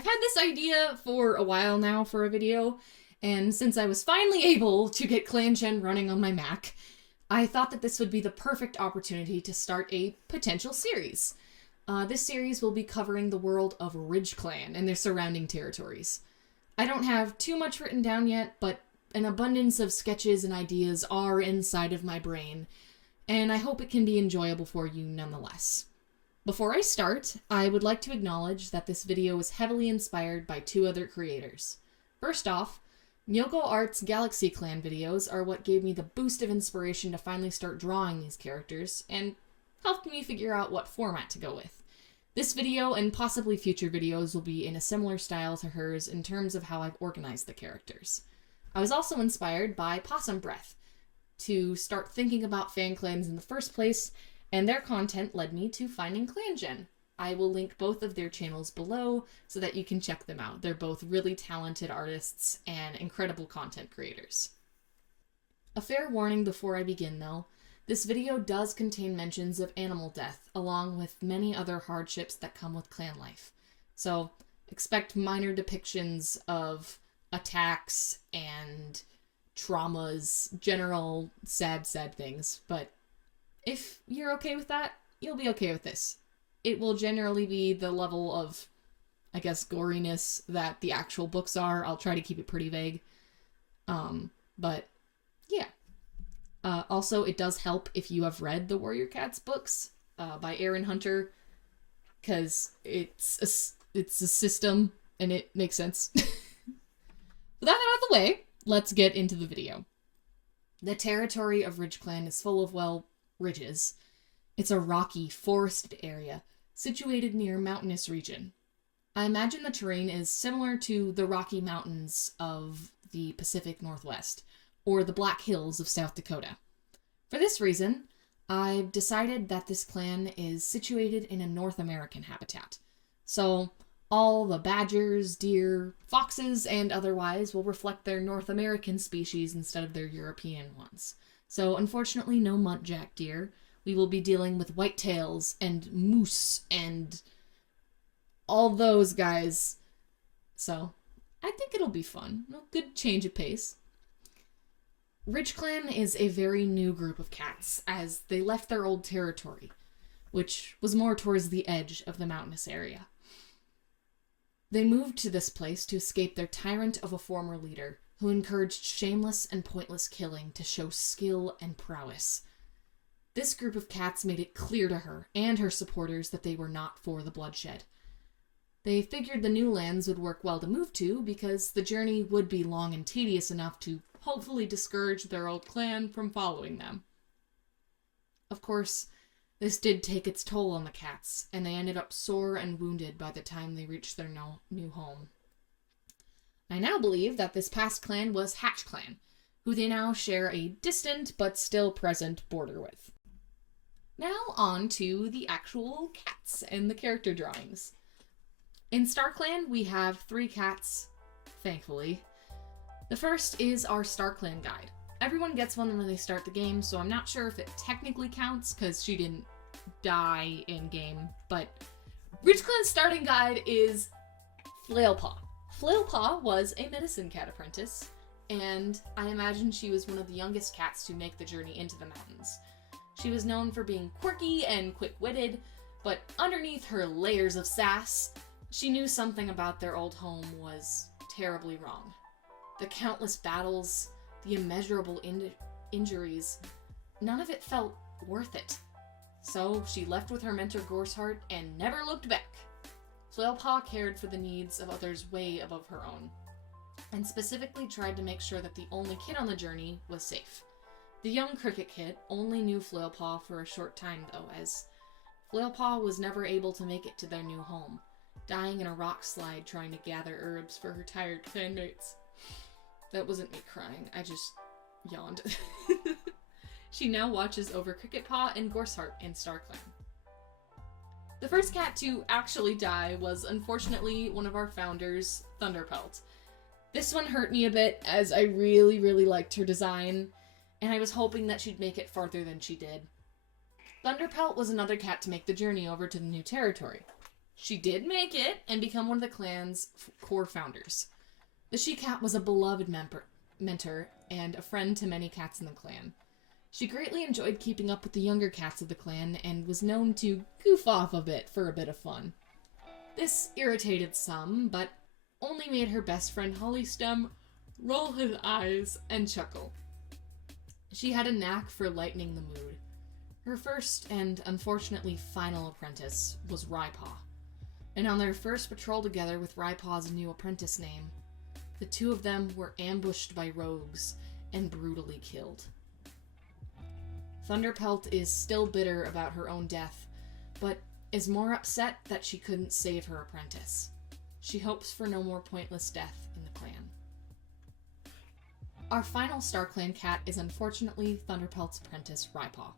I've had this idea for a while now for a video, and since I was finally able to get Clangen running on my Mac, I thought that this would be the perfect opportunity to start a potential series. This series will be covering the world of Ridgeclan and their surrounding territories. I don't have too much written down yet, but an abundance of sketches and ideas are inside of my brain, and I hope it can be enjoyable for you nonetheless. Before I start, I would like to acknowledge that this video is heavily inspired by two other creators. First off, Nyoko Art's Galaxy Clan videos are what gave me the boost of inspiration to finally start drawing these characters, and helped me figure out what format to go with. This video, and possibly future videos, will be in a similar style to hers in terms of how I've organized the characters. I was also inspired by Possum Breath to start thinking about fan clans in the first place, and their content led me to finding Clangen. I will link both of their channels below so that you can check them out. They're both really talented artists and incredible content creators. A fair warning before I begin though, this video does contain mentions of animal death, along with many other hardships that come with clan life. So expect minor depictions of attacks and traumas, general sad things, but if you're okay with that, you'll be okay with this. It will generally be the level of, I guess, goriness that the actual books are. I'll try to keep it pretty vague. But yeah. Also, it does help if you have read the Warrior Cats books by Aaron Hunter, because it's a system and it makes sense. With that out of the way, let's get into the video. The territory of Ridgeclan is full of, well, ridges. It's a rocky, forested area situated near a mountainous region. I imagine the terrain is similar to the Rocky Mountains of the Pacific Northwest, or the Black Hills of South Dakota. For this reason, I've decided that this clan is situated in a North American habitat. So all the badgers, deer, foxes, and otherwise will reflect their North American species instead of their European ones. So unfortunately, no muntjac deer. We will be dealing with whitetails and moose and all those guys. So I think it'll be fun. A good change of pace. Ridgeclan is a very new group of cats, as they left their old territory, which was more towards the edge of the mountainous area. They moved to this place to escape their tyrant of a former leader, who encouraged shameless and pointless killing to show skill and prowess. This group of cats made it clear to her and her supporters that they were not for the bloodshed. They figured the new lands would work well to move to because the journey would be long and tedious enough to hopefully discourage their old clan from following them. Of course, this did take its toll on the cats, and they ended up sore and wounded by the time they reached their new home. I now believe that this past clan was Hatchclan, who they now share a distant but still present border with. Now on to the actual cats and the character drawings. In StarClan, we have 3 cats, thankfully. The first is our StarClan guide. Everyone gets one when they start the game, so I'm not sure if it technically counts, because she didn't die in-game, but Ridgeclan's starting guide is Flailpaw. Flailpaw was a medicine cat apprentice, and I imagine she was one of the youngest cats to make the journey into the mountains. She was known for being quirky and quick-witted, but underneath her layers of sass, she knew something about their old home was terribly wrong. The countless battles, the immeasurable injuries, none of it felt worth it. So she left with her mentor Gorsehart and never looked back. Flailpaw cared for the needs of others way above her own, and specifically tried to make sure that the only kid on the journey was safe. The young Cricket Kit only knew Flailpaw for a short time though, as Flailpaw was never able to make it to their new home, dying in a rock slide trying to gather herbs for her tired clanmates. That wasn't me crying, I just yawned. She now watches over Cricket Paw and Gorsehart in StarClan. The first cat to actually die was unfortunately one of our founders, Thunderpelt. This one hurt me a bit as I really liked her design, and I was hoping that she'd make it farther than she did. Thunderpelt was another cat to make the journey over to the new territory. She did make it and become one of the clan's core founders. The she-cat was a beloved mentor and a friend to many cats in the clan. She greatly enjoyed keeping up with the younger cats of the clan and was known to goof off a bit for a bit of fun. This irritated some, but only made her best friend Hollystem roll his eyes and chuckle. She had a knack for lightening the mood. Her first and unfortunately final apprentice was Raipaw, and on their first patrol together with Raipaw's new apprentice name, the two of them were ambushed by rogues and brutally killed. Thunderpelt is still bitter about her own death, but is more upset that she couldn't save her apprentice. She hopes for no more pointless death in the clan. Our final StarClan cat is unfortunately Thunderpelt's apprentice, Raipaw.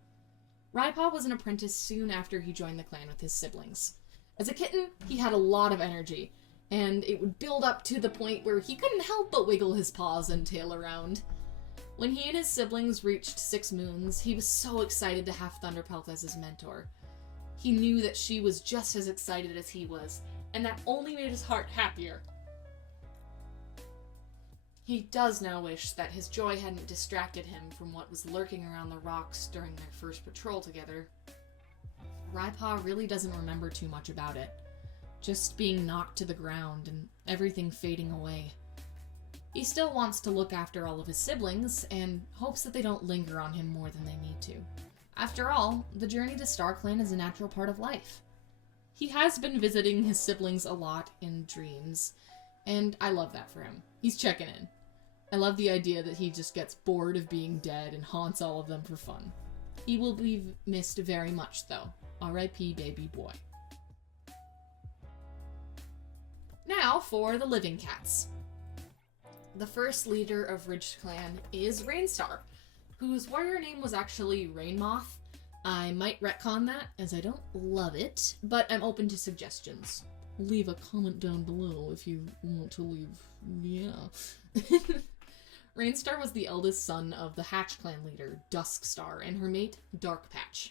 Raipaw was an apprentice soon after he joined the clan with his siblings. As a kitten, he had a lot of energy, and it would build up to the point where he couldn't help but wiggle his paws and tail around. When he and his siblings reached 6 moons, he was so excited to have Thunderpelt as his mentor. He knew that she was just as excited as he was, and that only made his heart happier. He does now wish that his joy hadn't distracted him from what was lurking around the rocks during their first patrol together. Raipaw really doesn't remember too much about it, just being knocked to the ground and everything fading away. He still wants to look after all of his siblings, and hopes that they don't linger on him more than they need to. After all, the journey to StarClan is a natural part of life. He has been visiting his siblings a lot in dreams, and I love that for him. He's checking in. I love the idea that he just gets bored of being dead and haunts all of them for fun. He will be missed very much, though. R.I.P. baby boy. Now for the living cats. The first leader of Ridgeclan is Rainstar, whose warrior name was actually Rainmoth. I might retcon that, as I don't love it, but I'm open to suggestions. Leave a comment down below if you want to leave. Yeah. Rainstar was the eldest son of the Hatch clan leader, Duskstar, and her mate, Darkpatch.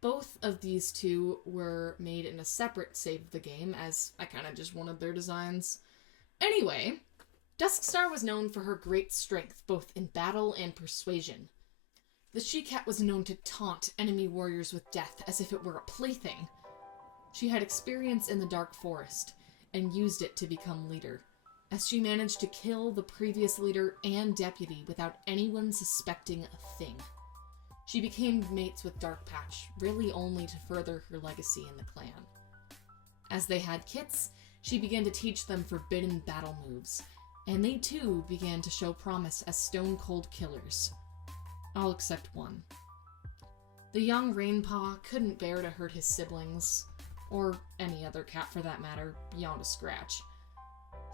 Both of these two were made in a separate save of the game, as I kind of just wanted their designs. Anyway, Duskstar was known for her great strength, both in battle and persuasion. The she-cat was known to taunt enemy warriors with death as if it were a plaything. She had experience in the Dark Forest, and used it to become leader, as she managed to kill the previous leader and deputy without anyone suspecting a thing. She became mates with Darkpatch, really only to further her legacy in the clan. As they had kits, she began to teach them forbidden battle moves, and they too began to show promise as stone-cold killers. All except one. The young Rainpaw couldn't bear to hurt his siblings, or any other cat for that matter, beyond a scratch.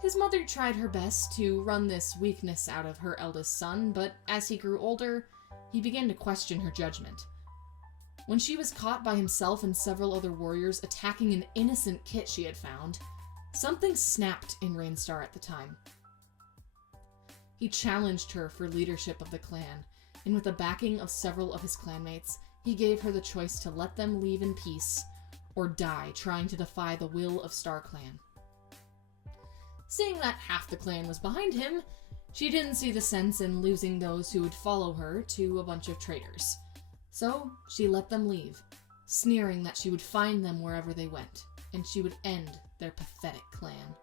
His mother tried her best to run this weakness out of her eldest son, but as he grew older, he began to question her judgment. When she was caught by himself and several other warriors attacking an innocent kit she had found, something snapped in Rainstar at the time. He challenged her for leadership of the clan, and with the backing of several of his clanmates, he gave her the choice to let them leave in peace, or die trying to defy the will of StarClan. Seeing that half the clan was behind him, she didn't see the sense in losing those who would follow her to a bunch of traitors. So she let them leave, sneering that she would find them wherever they went, and she would end their pathetic clan.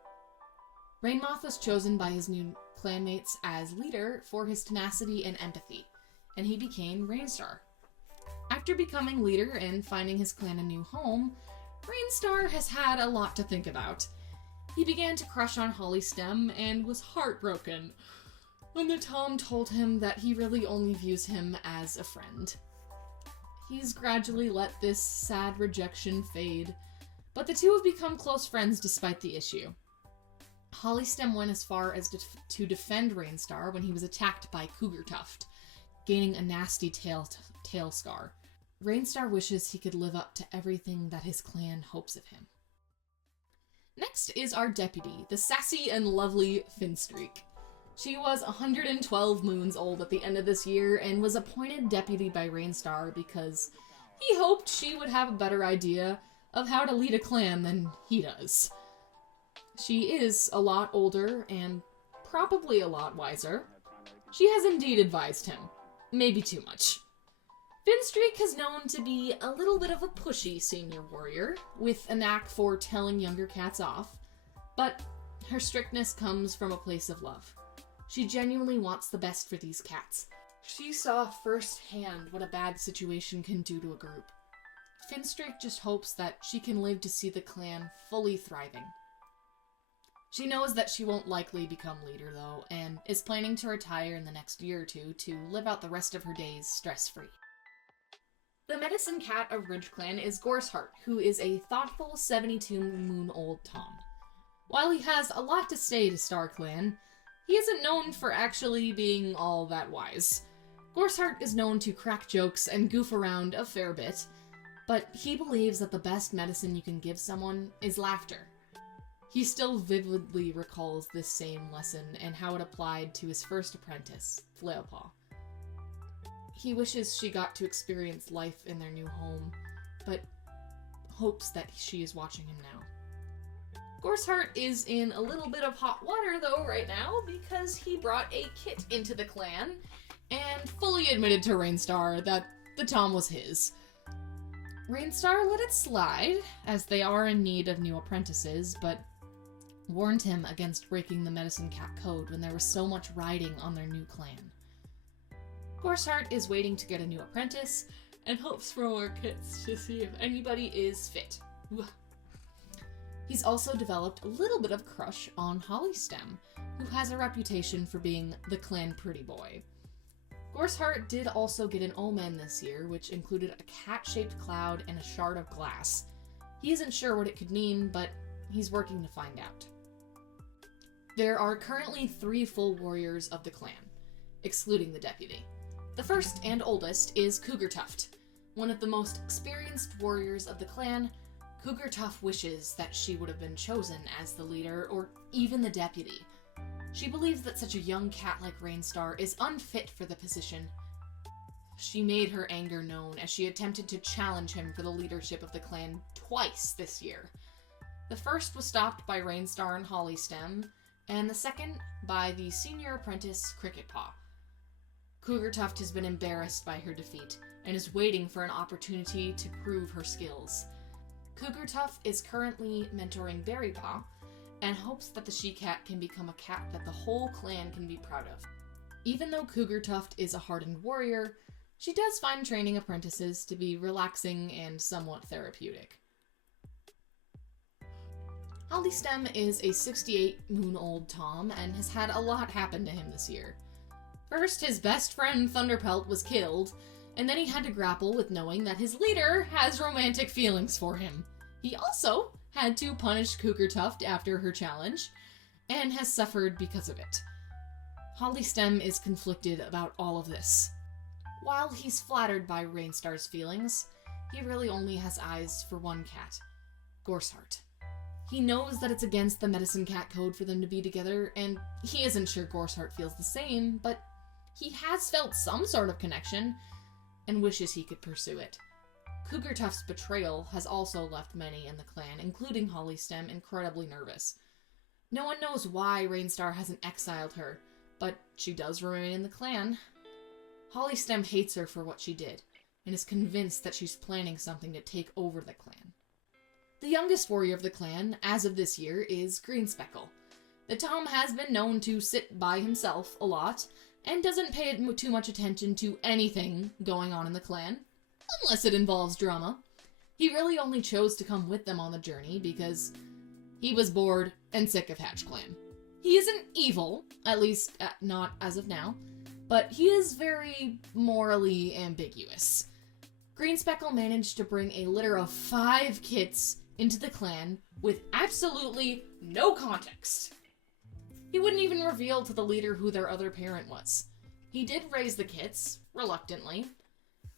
Rainmoth was chosen by his new clanmates as leader for his tenacity and empathy, and he became Rainstar. After becoming leader and finding his clan a new home, Rainstar has had a lot to think about. He began to crush on Hollystem and was heartbroken when the Tom told him that he really only views him as a friend. He's gradually let this sad rejection fade, but the two have become close friends despite the issue. Hollystem went as far as to defend Rainstar when he was attacked by Cougar Tuft, gaining a nasty tail scar. Rainstar wishes he could live up to everything that his clan hopes of him. Next is our deputy, the sassy and lovely Finstreak. She was 112 moons old at the end of this year and was appointed deputy by Rainstar because he hoped she would have a better idea of how to lead a clan than he does. She is a lot older and probably a lot wiser. She has indeed advised him. Maybe too much. Finstreak is known to be a little bit of a pushy senior warrior, with a knack for telling younger cats off, but her strictness comes from a place of love. She genuinely wants the best for these cats. She saw firsthand what a bad situation can do to a group. Finstreak just hopes that she can live to see the clan fully thriving. She knows that she won't likely become leader, though, and is planning to retire in the next year or two to live out the rest of her days stress-free. The medicine cat of Ridgeclan is Gorseheart, who is a thoughtful 72-moon-old Tom. While he has a lot to say to StarClan, he isn't known for actually being all that wise. Gorseheart is known to crack jokes and goof around a fair bit, but he believes that the best medicine you can give someone is laughter. He still vividly recalls this same lesson and how it applied to his first apprentice, Flutter Paw. He wishes she got to experience life in their new home, but hopes that she is watching him now. Gorseheart is in a little bit of hot water, though, right now, because he brought a kit into the clan and fully admitted to Rainstar that the Tom was his. Rainstar let it slide, as they are in need of new apprentices, but warned him against breaking the Medicine Cat code when there was so much riding on their new clan. Gorseheart is waiting to get a new apprentice, and hopes for more kits to see if anybody is fit. He's also developed a little bit of crush on Hollystem, who has a reputation for being the clan pretty boy. Gorseheart did also get an omen this year, which included a cat-shaped cloud and a shard of glass. He isn't sure what it could mean, but he's working to find out. There are currently 3 full warriors of the clan, excluding the deputy. The first and oldest is Cougartuft. One of the most experienced warriors of the clan, Cougartuft wishes that she would have been chosen as the leader or even the deputy. She believes that such a young cat like Rainstar is unfit for the position. She made her anger known as she attempted to challenge him for the leadership of the clan twice this year. The first was stopped by Rainstar and Hollystem, and the second by the senior apprentice Cricket Paw. Cougartuft has been embarrassed by her defeat and is waiting for an opportunity to prove her skills. Cougartuft is currently mentoring Berrypaw and hopes that the she-cat can become a cat that the whole clan can be proud of. Even though Cougartuft is a hardened warrior, she does find training apprentices to be relaxing and somewhat therapeutic. Hollystem is a 68-moon-old Tom and has had a lot happen to him this year. First, his best friend Thunderpelt was killed, and then he had to grapple with knowing that his leader has romantic feelings for him. He also had to punish Cougartuft after her challenge, and has suffered because of it. Hollystem is conflicted about all of this. While he's flattered by Rainstar's feelings, he really only has eyes for one cat, Gorseheart. He knows that it's against the Medicine Cat code for them to be together, and he isn't sure Gorseheart feels the same, but he has felt some sort of connection, and wishes he could pursue it. Cougartuft's betrayal has also left many in the clan, including Hollystem, incredibly nervous. No one knows why Rainstar hasn't exiled her, but she does remain in the clan. Hollystem hates her for what she did, and is convinced that she's planning something to take over the clan. The youngest warrior of the clan, as of this year, is Greenspeckle. The Tom has been known to sit by himself a lot, and doesn't pay too much attention to anything going on in the clan, unless it involves drama. He really only chose to come with them on the journey because he was bored and sick of Hatchclan. He isn't evil, at least not as of now, but he is very morally ambiguous. Greenspeckle managed to bring a litter of 5 kits into the clan with absolutely no context. He wouldn't even reveal to the leader who their other parent was. He did raise the kits, reluctantly.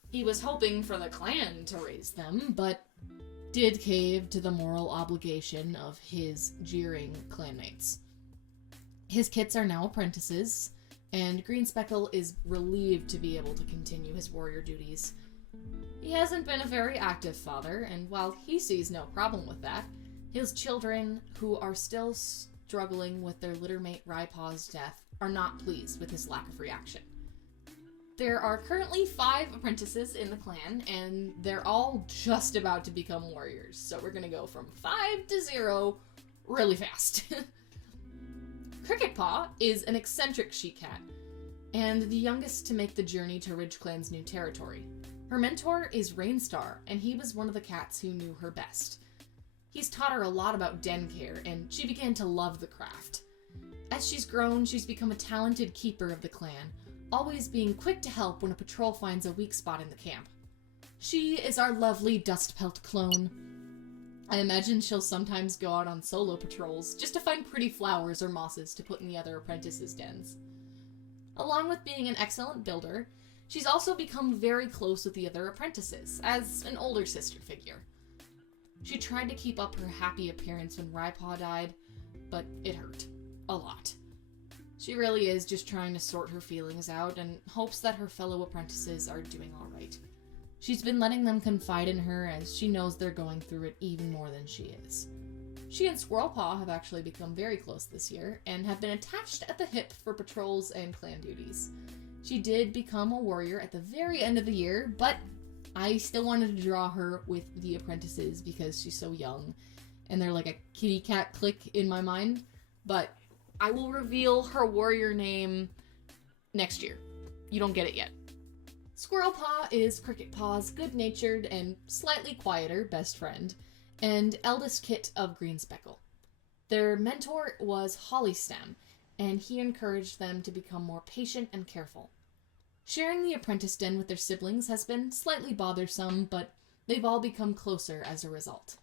He was hoping for the clan to raise them, but did cave to the moral obligation of his jeering clanmates. His kits are now apprentices, and Greenspeckle is relieved to be able to continue his warrior duties. He hasn't been a very active father, and while he sees no problem with that, his children, who are still struggling with their littermate Raipaw's death, are not pleased with his lack of reaction. There are currently 5 apprentices in the clan, and they're all just about to become warriors, so we're gonna go from 5 to 0 really fast. Cricket Paw is an eccentric she-cat, and the youngest to make the journey to Ridgeclan's new territory. Her mentor is Rainstar, and he was one of the cats who knew her best. He's taught her a lot about den care, and she began to love the craft. As she's grown, she's become a talented keeper of the clan, always being quick to help when a patrol finds a weak spot in the camp. She is our lovely Dustpelt clone. I imagine she'll sometimes go out on solo patrols just to find pretty flowers or mosses to put in the other apprentices' dens. Along with being an excellent builder, she's also become very close with the other apprentices, as an older sister figure. She tried to keep up her happy appearance when Raipaw died, but it hurt. A lot. She really is just trying to sort her feelings out and hopes that her fellow apprentices are doing alright. She's been letting them confide in her as she knows they're going through it even more than she is. She and Squirrelpaw have actually become very close this year and have been attached at the hip for patrols and clan duties. She did become a warrior at the very end of the year, but I still wanted to draw her with the apprentices because she's so young and they're like a kitty cat clique in my mind, but I will reveal her warrior name next year. You don't get it yet. Squirrelpaw is Cricket Paw's good-natured and slightly quieter best friend, and eldest kit of Greenspeckle. Their mentor was Hollystem, and he encouraged them to become more patient and careful. Sharing the apprentice den with their siblings has been slightly bothersome, but they've all become closer as a result.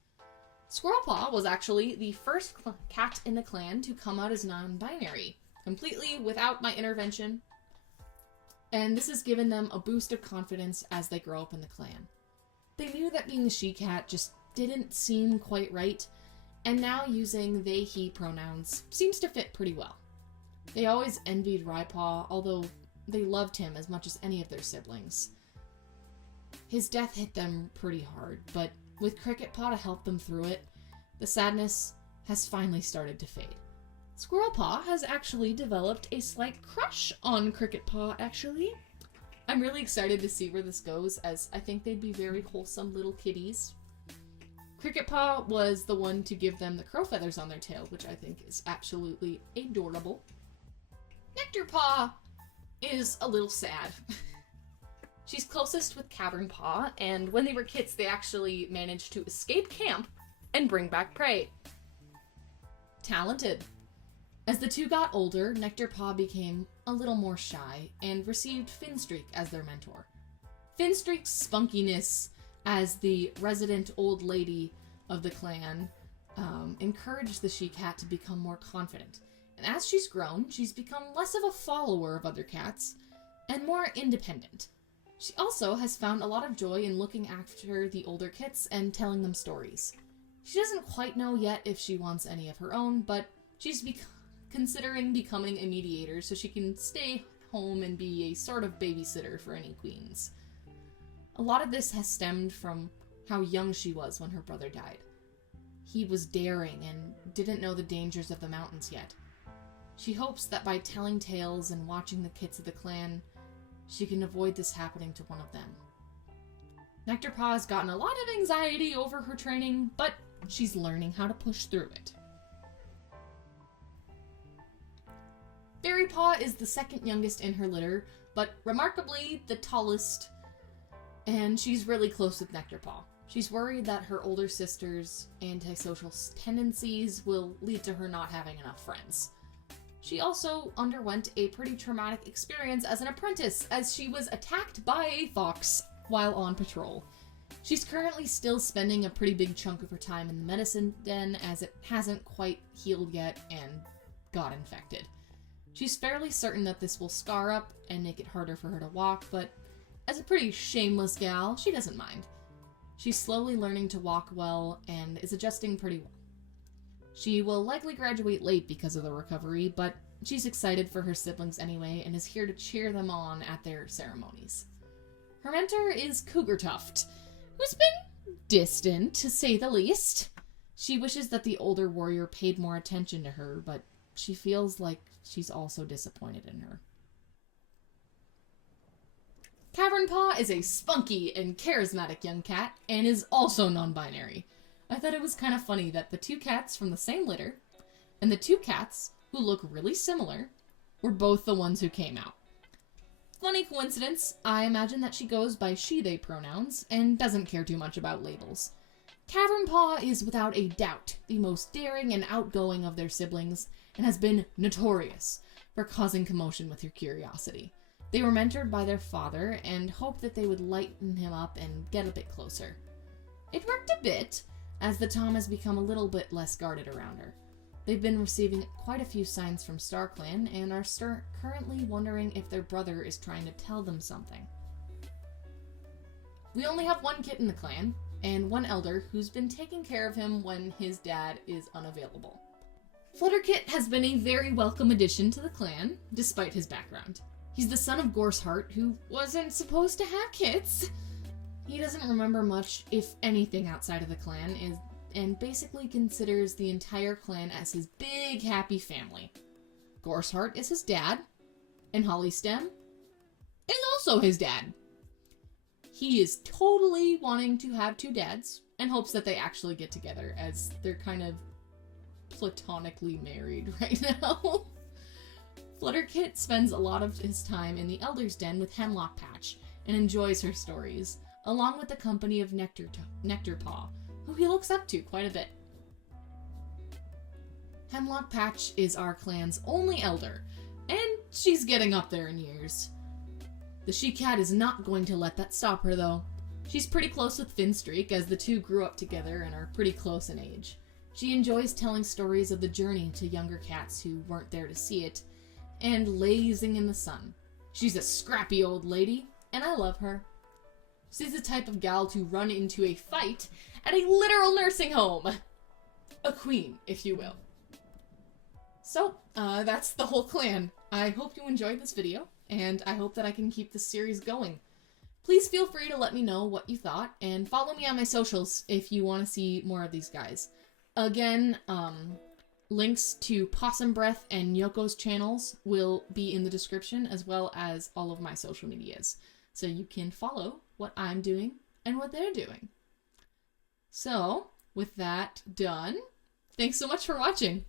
Squirrelpaw was actually the first cat in the clan to come out as non-binary, completely without my intervention, and this has given them a boost of confidence as they grow up in the clan. They knew that being a she-cat just didn't seem quite right, and now using they/he pronouns seems to fit pretty well. They always envied Raipaw, although they loved him as much as any of their siblings. His death hit them pretty hard, but with Cricket Paw to help them through it, the sadness has finally started to fade. Squirrelpaw has actually developed a slight crush on Cricket Paw, actually. I'm really excited to see where this goes, as I think they'd be very wholesome little kitties. Cricket Paw was the one to give them the crow feathers on their tail, which I think is absolutely adorable. Nectar Paw is a little sad. She's closest with Cavern Paw, and when they were kits, they actually managed to escape camp and bring back prey. Talented. As the two got older, Nectar Paw became a little more shy and received Finstreak as their mentor. Finstreak's spunkiness as the resident old lady of the clan encouraged the she-cat to become more confident. And as she's grown, she's become less of a follower of other cats and more independent. She also has found a lot of joy in looking after the older kits and telling them stories. She doesn't quite know yet if she wants any of her own, but she's considering becoming a mediator so she can stay home and be a sort of babysitter for any queens. A lot of this has stemmed from how young she was when her brother died. He was daring and didn't know the dangers of the mountains yet. She hopes that by telling tales and watching the kits of the clan, she can avoid this happening to one of them. Nectar Paw has gotten a lot of anxiety over her training, but she's learning how to push through it. Berry Paw is the second youngest in her litter, but remarkably the tallest, and she's really close with Nectar Paw. She's worried that her older sister's antisocial tendencies will lead to her not having enough friends. She also underwent a pretty traumatic experience as an apprentice, as she was attacked by a fox while on patrol. She's currently still spending a pretty big chunk of her time in the medicine den, as it hasn't quite healed yet and got infected. She's fairly certain that this will scar up and make it harder for her to walk, but as a pretty shameless gal, she doesn't mind. She's slowly learning to walk well and is adjusting pretty well. She will likely graduate late because of the recovery, but she's excited for her siblings anyway and is here to cheer them on at their ceremonies. Her mentor is Cougar Tuft, who's been distant, to say the least. She wishes that the older warrior paid more attention to her, but she feels like she's also disappointed in her. Cavern Paw is a spunky and charismatic young cat, and is also non-binary. I thought it was kind of funny that the two cats from the same litter, and the two cats, who look really similar, were both the ones who came out. Funny coincidence, I imagine that she goes by she-they pronouns, and doesn't care too much about labels. Cavern Paw is without a doubt the most daring and outgoing of their siblings, and has been notorious for causing commotion with her curiosity. They were mentored by their father, and hoped that they would lighten him up and get a bit closer. It worked a bit, as the Tom has become a little bit less guarded around her. They've been receiving quite a few signs from StarClan, and are currently wondering if their brother is trying to tell them something. We only have one kit in the clan, and one elder who's been taking care of him when his dad is unavailable. Flutter Kit has been a very welcome addition to the clan, despite his background. He's the son of Gorseheart, who wasn't supposed to have kids. He doesn't remember much, if anything, outside of the clan, and basically considers the entire clan as his big, happy family. Gorseheart is his dad, and Hollystem is also his dad. He is totally wanting to have two dads, and hopes that they actually get together, as they're kind of platonically married right now. Flutter Kit spends a lot of his time in the Elder's Den with Hemlock Patch, and enjoys her stories, along with the company of Nectar Paw, who he looks up to quite a bit. Hemlock Patch is our clan's only elder, and she's getting up there in years. The she-cat is not going to let that stop her, though. She's pretty close with Finstreak, as the two grew up together and are pretty close in age. She enjoys telling stories of the journey to younger cats who weren't there to see it, and lazing in the sun. She's a scrappy old lady, and I love her. She's the type of gal to run into a fight at a literal nursing home. A queen, if you will. So, that's the whole clan. I hope you enjoyed this video, and I hope that I can keep this series going. Please feel free to let me know what you thought, and follow me on my socials if you want to see more of these guys. Again, links to Possum Breath and Yoko's channels will be in the description, as well as all of my social medias, so you can follow what I'm doing and what they're doing. So, with that done, thanks so much for watching.